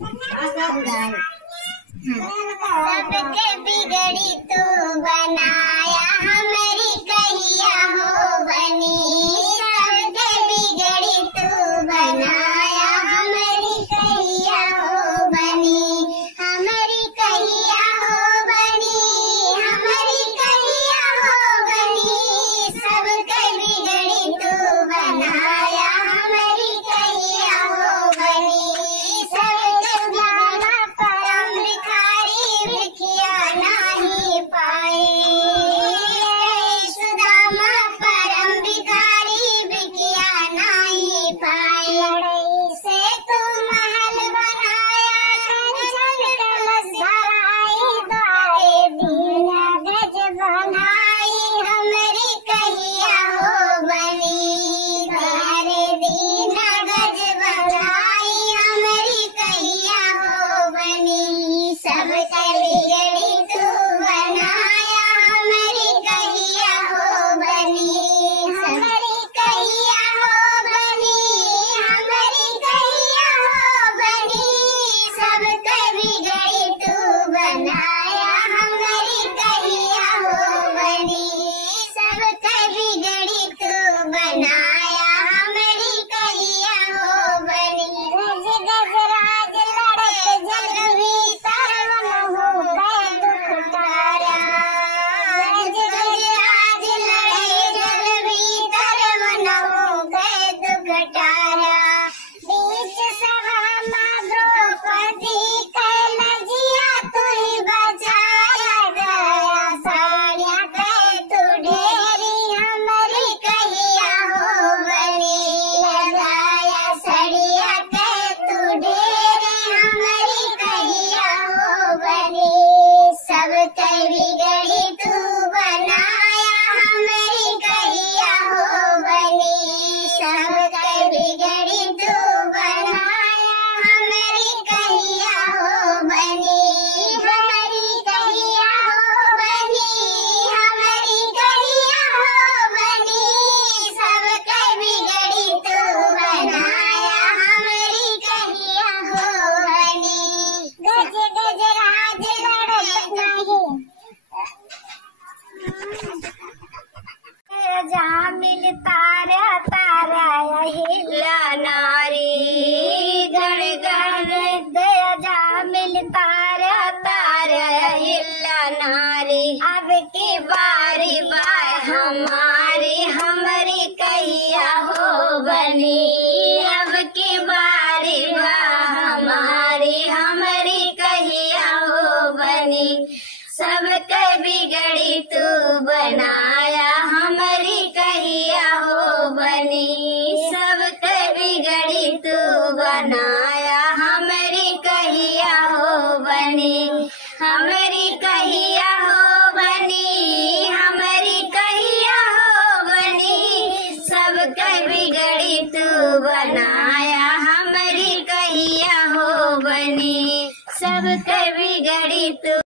सबके बिगड़ी तू बनाया हमारी कहिया हो बनी। सबके बिगड़ी तू बनाया हमारी कहिया हो बनी। हमारी कहिया हो बनी, हमारी कहिया हो बनी। सबके बिगड़ी तू बनाया हमारी कहिया हो बनी। सबके गाना परम भिखारी भिखिया नहीं पाए। सुदामा परम भिखारी भिखिया नहीं पाए। लड़ाई से तू महल बनाया, कंचन कलश धराई। द्वारे दीना गज बनाई हमारी कहिया हो बनी। द्वारे दीना गज बनाई हमारी कहिया हो बनी। सबके बिगड़ी तू बनाया हमारी कहिया हो बनी। हमारी कहिया हो बनी, हमारी कहिया हो बनी। सबके बिगड़ी तू बनाया हमारी कहिया हो बनी। सबके बिगड़ी तू बनाया हमारी कहिया हो बनी। गज गजराज लड़त जग भीतर मन हो गए दुख तारा। गज गजराज लड़े जग भीतर मन हो गए दुख तारा। बीच सभा मां द्रौपदी कह लजिया तू ही बचाया गया। साड़िया कह तू ढेरी हमारी कहिया हो बनी। लगाया सड़िया कह तू ढेरी हमारी कहिया हो बनी। सबके बिगड़ी तू बनाया हमारी कहिया हो बनी। सबके बिगड़ी तू बनाया हमारी कहिया हो बनी। हमारी कहिया हो बनी, हमारी कहिया हो बनी। सबके बिगड़ी तू बनाया हमारी कहिया हो बनी। गज गजराज लड़त नहीं जा मिल तारा तारा हिला नारी। गण गण दया जा मिल तारा तारा हिला नारी। अब की बारी बार हमारी हमारी कहिया हो बनी। अब की बारी बार हमारी हमारी कहिया हो बनी। सबके बिगड़ी तू बनाया हमारी कहिया हो बनी। सबके बिगड़ी तू बनाया हमारी कहिया हो बनी। हमारी कहिया हो बनी, हमारी कहिया हो बनी। सबके बिगड़ी तू बनाया हमारी कहिया हो बनी। सबके बिगड़ी तू